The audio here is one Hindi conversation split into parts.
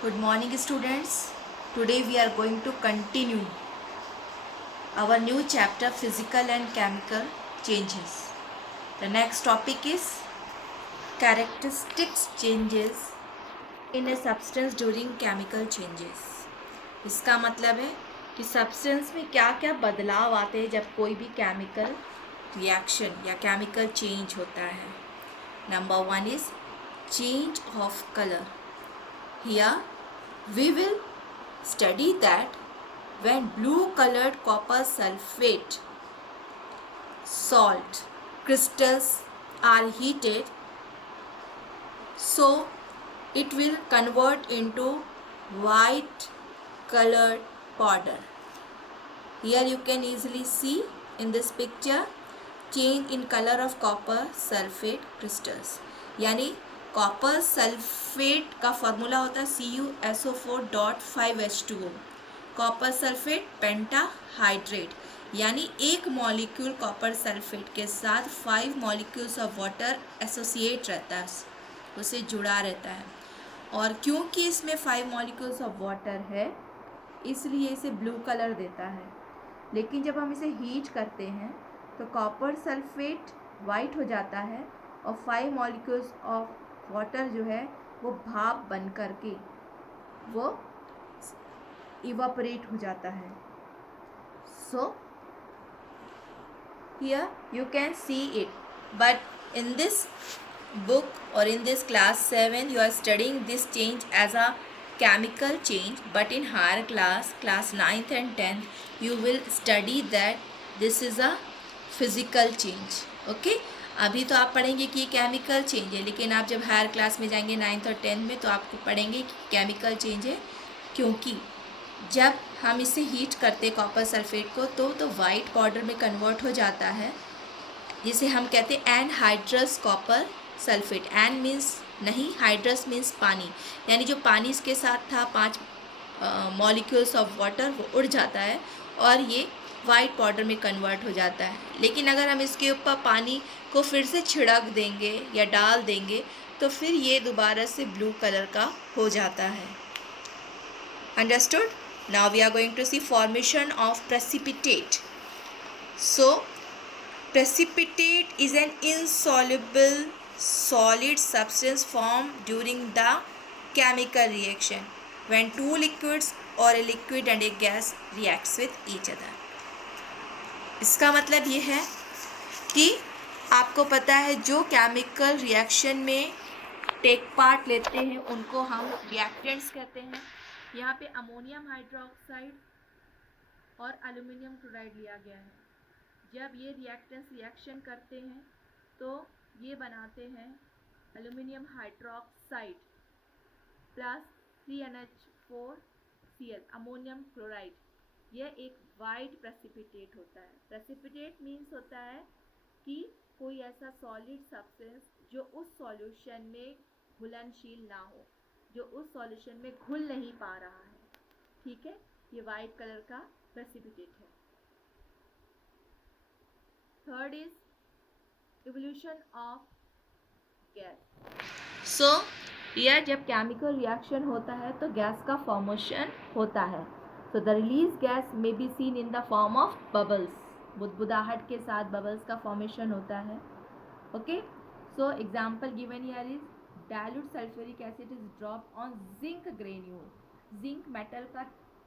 Good morning, students. Today we are going to continue our new chapter, Physical and Chemical Changes. The next topic is Characteristics Changes in a Substance During Chemical Changes. इसका मतलब है कि सब्सटेंस में क्या क्या बदलाव आते हैं जब कोई भी केमिकल रिएक्शन या केमिकल चेंज होता है. Number 1 is change of color. Here we will study that when blue colored copper sulfate salt crystals are heated, so it will convert into white colored powder. Here you can easily see in this picture change in color of copper sulfate crystals. यानी कॉपर सल्फेट का फॉर्मूला होता है CuSO4.5H2O. कॉपर सल्फेट पेंटा हाइड्रेट, यानी एक मॉलिक्यूल कॉपर सल्फेट के साथ 5 मॉलिक्यूल्स ऑफ वाटर एसोसिएट रहता है, उसे जुड़ा रहता है. और क्योंकि इसमें 5 मॉलिक्यूल्स ऑफ वाटर है इसलिए इसे ब्लू कलर देता है. लेकिन जब हम इसे हीट करते हैं तो कॉपर सल्फेट वाइट हो जाता है और 5 मॉलिक्यूल्स ऑफ वाटर जो है वो भाप बन करके वो इवापोरेट हो जाता है. So here you can see it, but in this book or in this class 7 you are studying this change as a chemical change, but in higher class 9th and 10th you will study that this is a physical change. okay, अभी तो आप पढ़ेंगे कि केमिकल चेंज है, लेकिन आप जब हायर क्लास में जाएंगे 9th और 10th में तो आपको पढ़ेंगे कि केमिकल चेंज है, क्योंकि जब हम इसे हीट करते कॉपर सल्फेट को तो वाइट पाउडर में कन्वर्ट हो जाता है, जिसे हम कहते हैं anhydrous copper sulphate. An means नहीं, हाइड्रस मीन्स पानी, यानी जो पानी इसके साथ था 5 मॉलिक्यूल्स ऑफ वाटर वो उड़ जाता है और ये वाइट पाउडर में कन्वर्ट हो जाता है. लेकिन अगर हम इसके ऊपर पानी को फिर से छिड़क देंगे या डाल देंगे तो फिर ये दोबारा से ब्लू कलर का हो जाता है. Understood? Now we are going to see formation of precipitate. So precipitate is an insoluble solid substance formed during the chemical reaction when two liquids or a liquid and a gas reacts with each other. इसका मतलब ये है कि आपको पता है जो केमिकल रिएक्शन में टेक पार्ट लेते हैं उनको हम रिएक्टेंट्स कहते हैं. यहाँ पे अमोनियम हाइड्रोक्साइड और एल्यूमिनियम क्लोराइड लिया गया है. जब ये रिएक्टेंट्स रिएक्शन करते हैं तो ये बनाते हैं aluminium hydroxide plus 3NH4Cl ammonium chloride. यह एक वाइट प्रेसिपिटेट होता है. प्रेसिपिटेट मीन्स होता है कि कोई ऐसा सॉलिड सब्सटेंस जो उस सॉल्यूशन में घुलनशील ना हो, जो उस सॉल्यूशन में घुल नहीं पा रहा है. ठीक है, ये वाइट कलर का प्रेसिपिटेट है. Third is evolution of gas. So here जब chemical reaction होता है तो गैस का फॉर्मेशन होता है. So the release gas may be seen in the form of bubbles. बुदबुदाहट के साथ बबल्स का फॉर्मेशन होता है. Okay, so example given here is dilute sulfuric acid is dropped on zinc granule. Zinc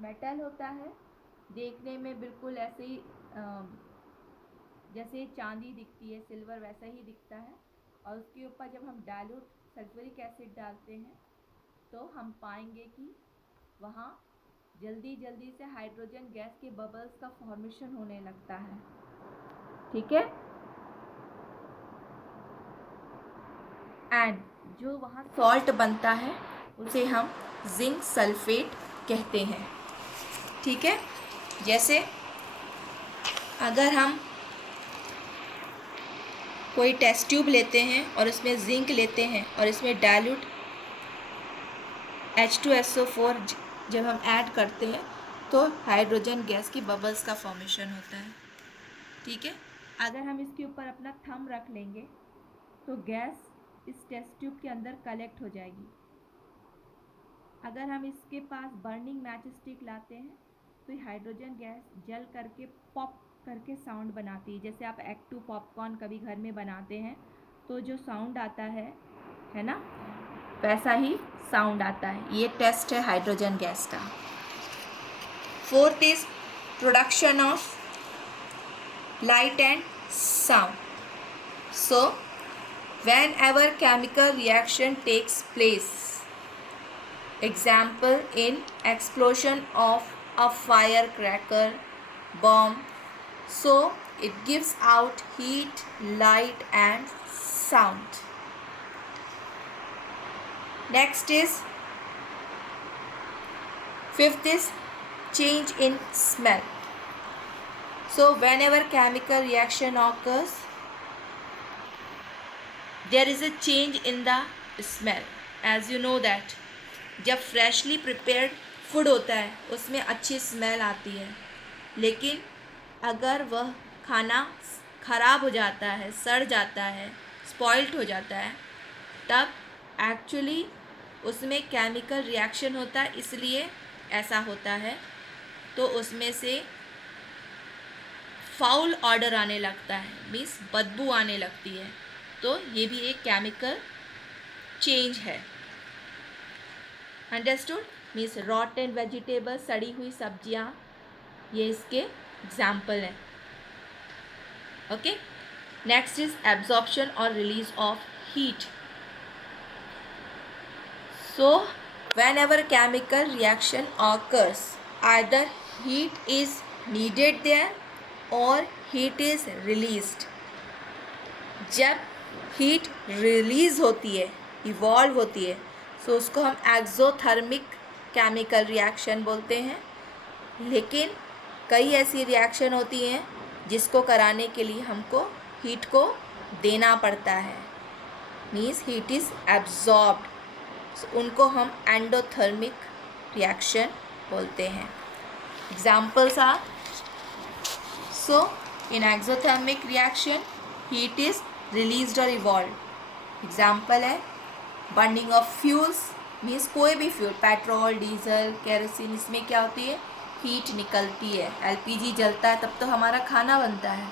metal होता है, देखने में बिल्कुल ऐसे ही जैसे चांदी दिखती है, सिल्वर वैसा ही दिखता है. और उसके ऊपर जब हम डाइल्यूट सल्फ्यूरिक एसिड डालते हैं तो हम पाएंगे कि वहाँ जल्दी जल्दी से हाइड्रोजन गैस के बबल्स का फॉर्मेशन होने लगता है. ठीक है, एंड जो वहाँ सॉल्ट बनता है उसे हम जिंक सल्फेट कहते हैं. ठीक है, जैसे अगर हम कोई टेस्ट ट्यूब लेते हैं और उसमें जिंक लेते हैं और इसमें डाइल्यूट H2SO4 जब हम ऐड करते हैं तो हाइड्रोजन गैस की बबल्स का फॉर्मेशन होता है. ठीक है, अगर हम इसके ऊपर अपना थंब रख लेंगे तो गैस इस टेस्ट ट्यूब के अंदर कलेक्ट हो जाएगी. अगर हम इसके पास बर्निंग मैच स्टिक लाते हैं तो ये हाइड्रोजन गैस जल करके पॉप करके साउंड बनाती है। जैसे आप एग टू पॉपकॉर्न कभी घर में बनाते हैं तो जो साउंड आता है ना, वैसा ही साउंड आता है। ये टेस्ट है हाइड्रोजन गैस का। Fourth is production of light and sound. So whenever chemical reaction takes place, example in explosion of a firecracker bomb, so it gives out heat, light and sound. Next is fifth is change in smell. So whenever chemical reaction occurs, there is a change in the smell. As you know that जब freshly prepared food होता है उसमें अच्छी स्मेल आती है, लेकिन अगर वह खाना खराब हो जाता है, सड़ जाता है, स्पॉइल्ड हो जाता है, तब एक्चुअली उसमें केमिकल रिएक्शन होता है, इसलिए ऐसा होता है। तो उसमें से फाउल ऑर्डर आने लगता है, मीन्स बदबू आने लगती है। तो ये भी एक केमिकल चेंज है। अंडरस्टूड? मीन्स रॉटन वेजिटेबल, सड़ी हुई सब्जियां, ये इसके एग्जाम्पल हैं। ओके, नेक्स्ट इज एब्जॉर्प्शन और release of heat. So whenever chemical reaction occurs, either heat is needed there और हीट इज़ रिलीज्ड। जब हीट रिलीज़ होती है, इवॉल्व होती है, तो उसको हम एक्सोथर्मिक केमिकल रिएक्शन बोलते हैं। लेकिन कई ऐसी रिएक्शन होती हैं जिसको कराने के लिए हमको हीट को देना पड़ता है, मीन्स हीट इज़ एब्जॉर्ब्ड, उनको हम एंडोथर्मिक रिएक्शन बोलते हैं। Examples are, so in exothermic reaction heat is released or evolved। Example है बर्निंग ऑफ फ्यूल्स, मीन्स कोई भी फ्यूल, पेट्रोल, डीजल, केरोसिन, इसमें क्या होती है, हीट निकलती है। एलपीजी जलता है तब तो हमारा खाना बनता है।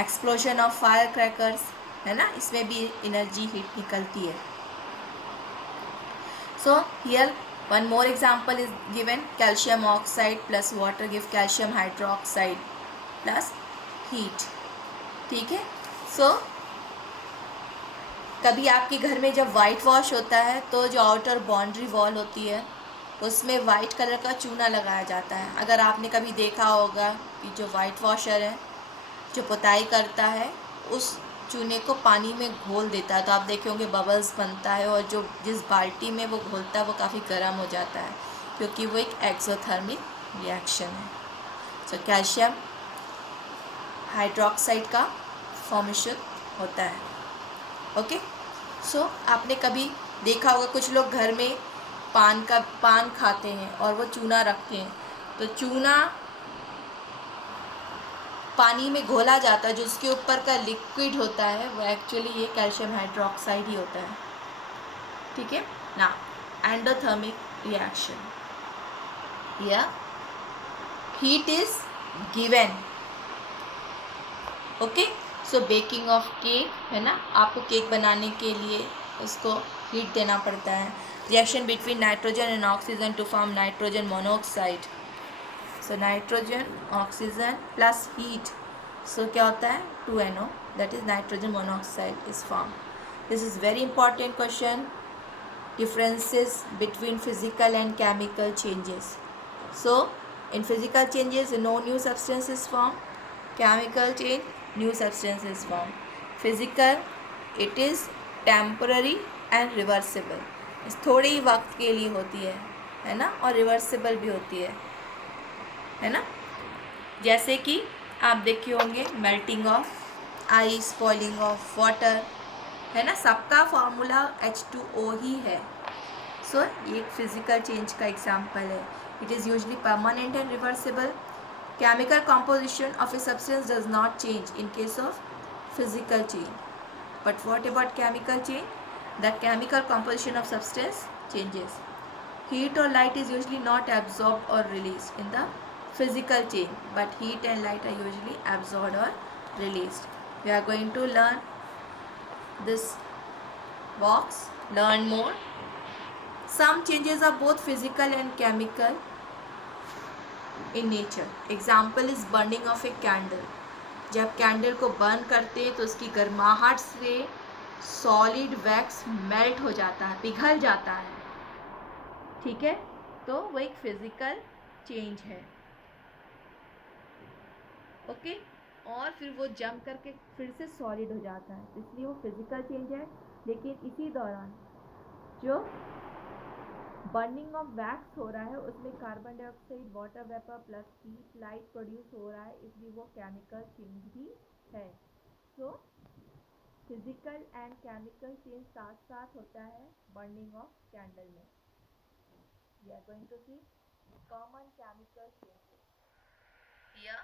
एक्सप्लोजन ऑफ फायर क्रैकर्स, है ना, इसमें भी एनर्जी, हीट निकलती है। So here one more example is given, calcium oxide plus water give calcium hydroxide plus heat. ठीक है। सो कभी आपके घर में जब वाइट वॉश होता है तो जो आउटर बाउंड्री वॉल होती है उसमें वाइट कलर का चूना लगाया जाता है। अगर आपने कभी देखा होगा कि जो वाइट वॉशर है जो पुताई करता है उस चूने को पानी में घोल देता है, तो आप देखे होंगे बबल्स बनता है, और जो जिस बाल्टी में वो घोलता है वो काफ़ी गर्म हो जाता है, क्योंकि वो एक एक्सोथर्मिक रिएक्शन है। सो कैल्शियम हाइड्रोक्साइड का फॉर्मेशन होता है। ओके। सो आपने कभी देखा होगा कुछ लोग घर में पान खाते हैं और वो चूना रखते हैं, तो चूना पानी में घोला जाता है, जो उसके ऊपर का लिक्विड होता है वो एक्चुअली ये कैल्शियम हाइड्रोक्साइड ही होता है। ठीक है ना। एंडोथर्मिक रिएक्शन, या heat is given. Okay. So baking of cake, है ना, आपको केक बनाने के लिए उसको हीट देना पड़ता है। Reaction between nitrogen and oxygen to form nitrogen monoxide. So nitrogen oxygen plus heat, so क्या होता है 2NO, that is nitrogen monoxide is form. This is very important question, differences between physical and chemical changes. So in physical changes no new substance is formed, chemical change new substance is formed. Physical it is temporary and reversible, इस थोड़े ही वक्त के लिए होती है ना, और रिवर्सिबल भी होती है ना। जैसे कि आप देखे होंगे melting of ice, boiling of water, है ना, सबका फार्मूला H2O ही है। सो ये एक फिजिकल चेंज का एग्जाम्पल है। It is usually permanent and reversible. Chemical composition of a substance does not change in case of physical change, but what about chemical change, the chemical composition of substance changes. Heat or light is usually not absorbed or released in the physical chain, but heat and light are usually absorbed or released. We are going to learn this box, learn more. Some changes are both physical and chemical in nature. Example is burning of a candle. जब कैंडल को बर्न करते हैं तो उसकी गर्माहट से सॉलिड वैक्स मेल्ट हो जाता है, पिघल जाता है, ठीक है, तो वो एक फिजिकल चेंज है, ओके। और फिर वो जम करके फिर से सॉलिड हो जाता है, इसलिए वो फिजिकल चेंज है। लेकिन इसी दौरान जो बर्निंग ऑफ वैक्स हो रहा है उसमें carbon dioxide, water vapour plus heat light produce हो रहा है, इसलिए वो केमिकल चेंज भी है। So physical and chemical change साथ साथ होता है बर्निंग ऑफ कैंडल में। We are going to see common chemical changes here.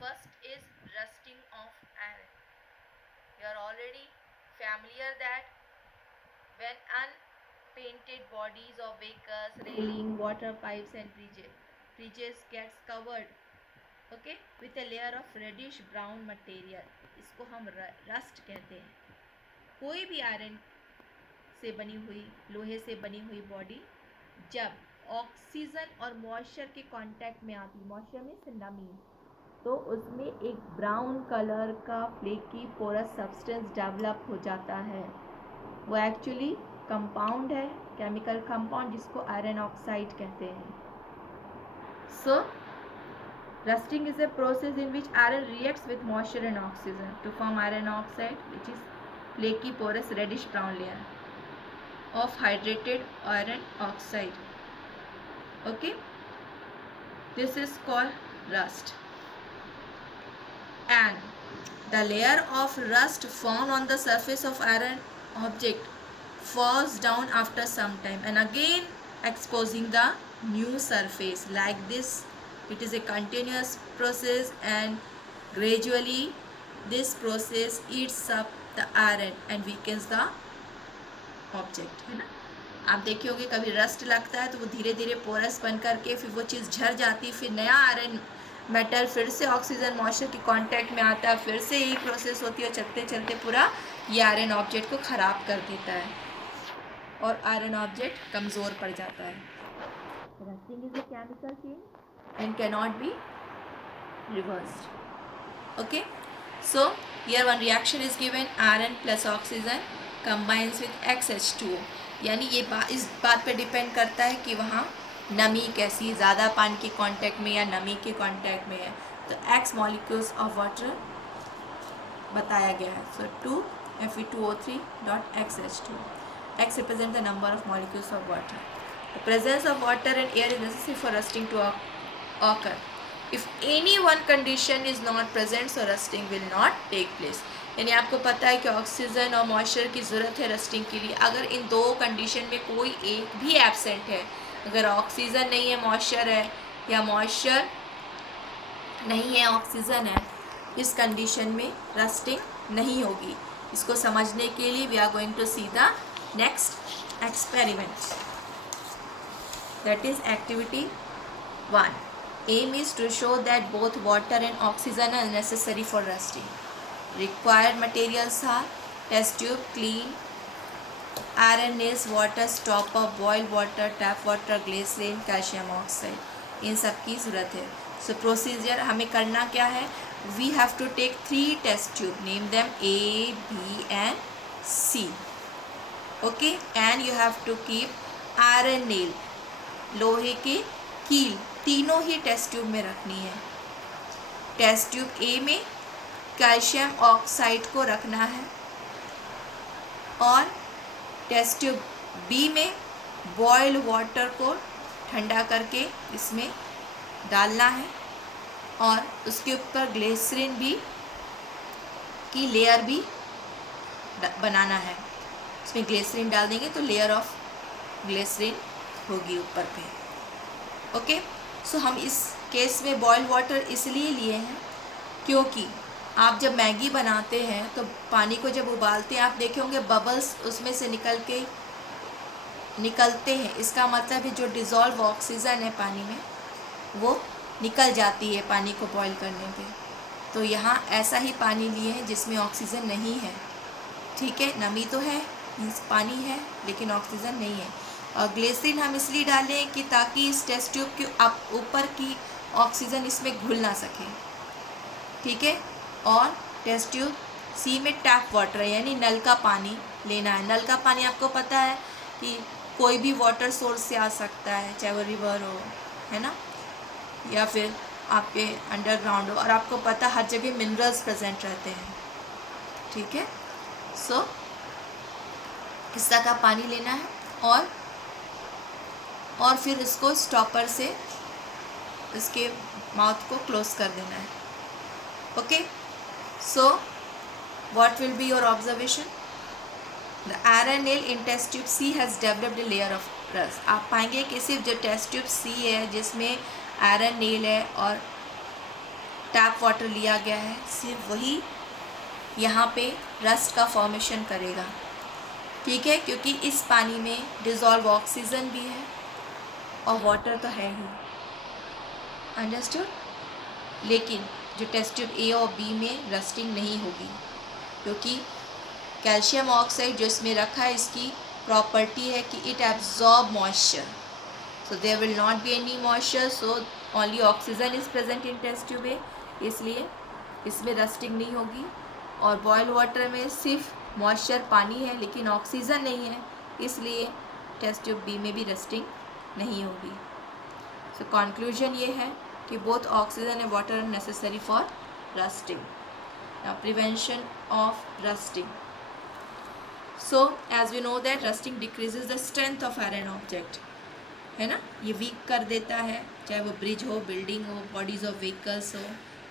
First is rusting of iron. You are already familiar that when unpainted bodies of vehicles, railing, water pipes and bridges gets covered, okay, with a layer of reddish brown material, इसको हम रस्ट कहते हैं। कोई भी आयरन से बनी हुई, लोहे से बनी हुई बॉडी जब ऑक्सीजन और मॉइस्चर के कांटेक्ट में आती, मॉइस्चर मीन्स नमी, तो उसमें एक ब्राउन कलर का फ्लेकी पोरस सब्सटेंस डेवलप हो जाता है। वो एक्चुअली कंपाउंड है, केमिकल कंपाउंड, जिसको आयरन ऑक्साइड कहते हैं। So rusting is a process in which iron reacts with moisture and oxygen to form iron oxide which is flaky porous reddish brown layer of hydrated iron oxide, okay. This is called rust, and the layer of rust formed on the surface of iron object falls down after some time and again exposing the new surface. Like this, it is a continuous process and gradually this process eats up the iron and weakens the object, है ना। आप देखिए होगे कभी रस्ट लगता है तो वो धीरे धीरे पोरस बन करके फिर वो चीज़ झड़ जाती, फिर नया आयरन मेटल फिर से ऑक्सीजन मॉइस्चर के कांटेक्ट में आता है, फिर से यही प्रोसेस होती है, चलते चलते पूरा ये आयरन ऑब्जेक्ट को ख़राब कर देता है और आयरन ऑब्जेक्ट कमज़ोर पड़ जाता है। Rusting is a chemical change and can not be reversed, okay. So here one reaction is given, iron plus oxygen combines with XH2O, यानी ये इस बात पे डिपेंड करता है कि वहाँ नमी कैसी, ज़्यादा पानी के कांटेक्ट में या नमी के कांटेक्ट में है। तो X मॉलिक्यूल्स ऑफ वाटर बताया गया है। सो 2Fe2O3.XH2. X represent the number of molecules of water. The presence of water and air is necessary for rusting to occur. If any one condition is not present, so rusting will not take place. यानी आपको पता है कि ऑक्सीजन और मॉइस्चर की ज़रूरत है रस्टिंग के लिए। अगर इन दो कंडीशन में कोई एक भी एब्सेंट है, अगर ऑक्सीजन नहीं है मॉइस्चर है, या मॉइस्चर नहीं है ऑक्सीजन है, इस कंडीशन में रस्टिंग नहीं होगी। इसको समझने के लिए we are going to see the next experiment, that is activity 1. Aim is to show that both water and oxygen are necessary for rusting. Required materials are test tube, clean iron nails, water, stopper, boiled water, tap water, glycerin, calcium oxide. इन सब की ज़रूरत है। सो प्रोसीजर हमें करना क्या है, we have to take 3 test tube, name them A, B and C, okay, and you have to keep iron nail, लोहे के कील, तीनों ही टेस्ट ट्यूब में रखनी है। टेस्ट ट्यूब A में कैल्शियम ऑक्साइड को रखना है और टेस्ट ट्यूब B में बॉइल्ड वाटर को ठंडा करके इसमें डालना है और उसके ऊपर ग्लिसरीन भी की लेयर भी बनाना है। इसमें ग्लिसरीन डाल देंगे तो लेयर ऑफ ग्लिसरीन होगी ऊपर पे, ओके। सो हम इस केस में बॉइल्ड वाटर इसलिए लिए हैं क्योंकि आप जब मैगी बनाते हैं तो पानी को जब उबालते हैं आप देखे होंगे बबल्स उसमें से निकल के निकलते हैं, इसका मतलब है जो डिज़ोल्व ऑक्सीजन है पानी में वो निकल जाती है पानी को बॉईल करने पे। तो यहाँ ऐसा ही पानी लिए हैं जिसमें ऑक्सीजन नहीं है, ठीक है, नमी तो है, मीन्स पानी है लेकिन ऑक्सीजन नहीं है। और ग्लिसरीन हम इसलिए डालें कि ताकि इस टेस्ट ट्यूब के ऊपर की ऑक्सीजन इसमें घुल ना सके, ठीक है। और टेस्ट ट्यूब सी में टैप वाटर है, यानी नल का पानी लेना है। नल का पानी आपको पता है कि कोई भी वाटर सोर्स से आ सकता है, चाहे वो रिवर हो, है ना, या फिर आपके अंडरग्राउंड हो, और आपको पता हर जगह मिनरल्स प्रेजेंट रहते हैं, ठीक है। सो इस तरह का पानी लेना है और फिर इसको स्टॉपर से इसके माउथ को क्लोज कर देना है, okay. So what will be your observation? The iron nail in test tube C has developed a layer of rust. आप पाएंगे कि सिर्फ जो टेस्ट ट्यूब सी है जिसमें आयरन नेल है और टैप वाटर लिया गया है, सिर्फ वही यहाँ पे रस्ट का फॉर्मेशन करेगा, ठीक है, क्योंकि इस पानी में डिज़ोल्व ऑक्सीजन भी है और वाटर तो है ही, अंडरस्टूड। लेकिन जो टेस्ट ट्यूब ए और बी में रस्टिंग नहीं होगी, क्योंकि कैल्शियम ऑक्साइड जो इसमें रखा है इसकी प्रॉपर्टी है कि it absorb moisture, so there will not be any moisture, so only oxygen is present in test tube A, इसलिए इसमें रस्टिंग नहीं होगी। और बॉयल वाटर में सिर्फ मॉइस्चर पानी है लेकिन ऑक्सीजन नहीं है, इसलिए टेस्ट ट्यूब बी में भी रस्टिंग नहीं होगी। सो कंक्लूजन ये है कि both oxygen and water are necessary for rusting. Now prevention of rusting. So as we know that rusting decreases the strength of iron object, है ना, ये वीक कर देता है, चाहे वो ब्रिज हो, बिल्डिंग हो, बॉडीज ऑफ व्हीकल्स हो,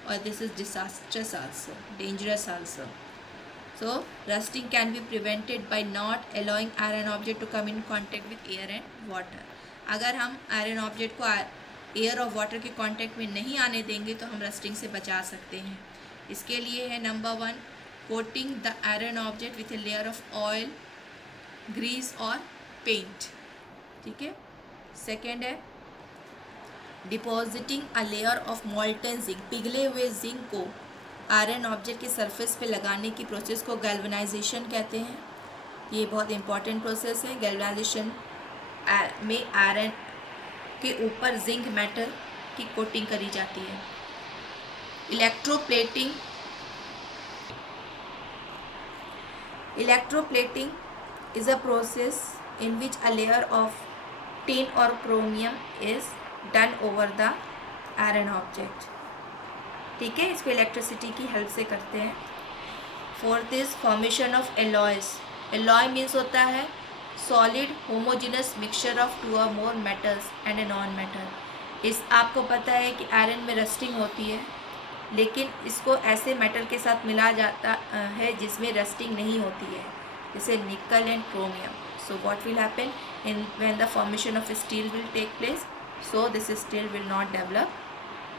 और this is disastrous also, dangerous also. So rusting can be prevented by not allowing iron object to come in contact with air and water. अगर हम आयरन ऑब्जेक्ट को एयर और वाटर के कांटेक्ट में नहीं आने देंगे तो हम रस्टिंग से बचा सकते हैं। इसके लिए है number 1, coating the iron object with a layer of oil, grease और पेंट, ठीक है। सेकेंड है depositing a layer of molten zinc, पिघले हुए जिंक को आयरन ऑब्जेक्ट की सरफेस पे लगाने की प्रोसेस को गैल्वनाइजेशन कहते हैं। ये बहुत इंपॉर्टेंट प्रोसेस है। गैल्वनाइजेशन में आयरन के ऊपर जिंक मेटल की कोटिंग करी जाती है। Electroplating is a process in which a layer of tin और chromium is done over the iron object, ठीक है, इसको इलेक्ट्रिसिटी की हेल्प से करते हैं। Fourth is formation of alloys. Alloy means होता है solid homogeneous mixture of 2 or more metals and a non metal. इस आपको पता है कि आयरन में रस्टिंग होती है, लेकिन इसको ऐसे मेटल के साथ मिला जाता है जिसमें रस्टिंग नहीं होती है, जैसे nickel and chromium. So what will happen in when the formation of steel will take place, so this steel will not develop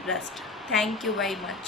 rust. Thank you very much.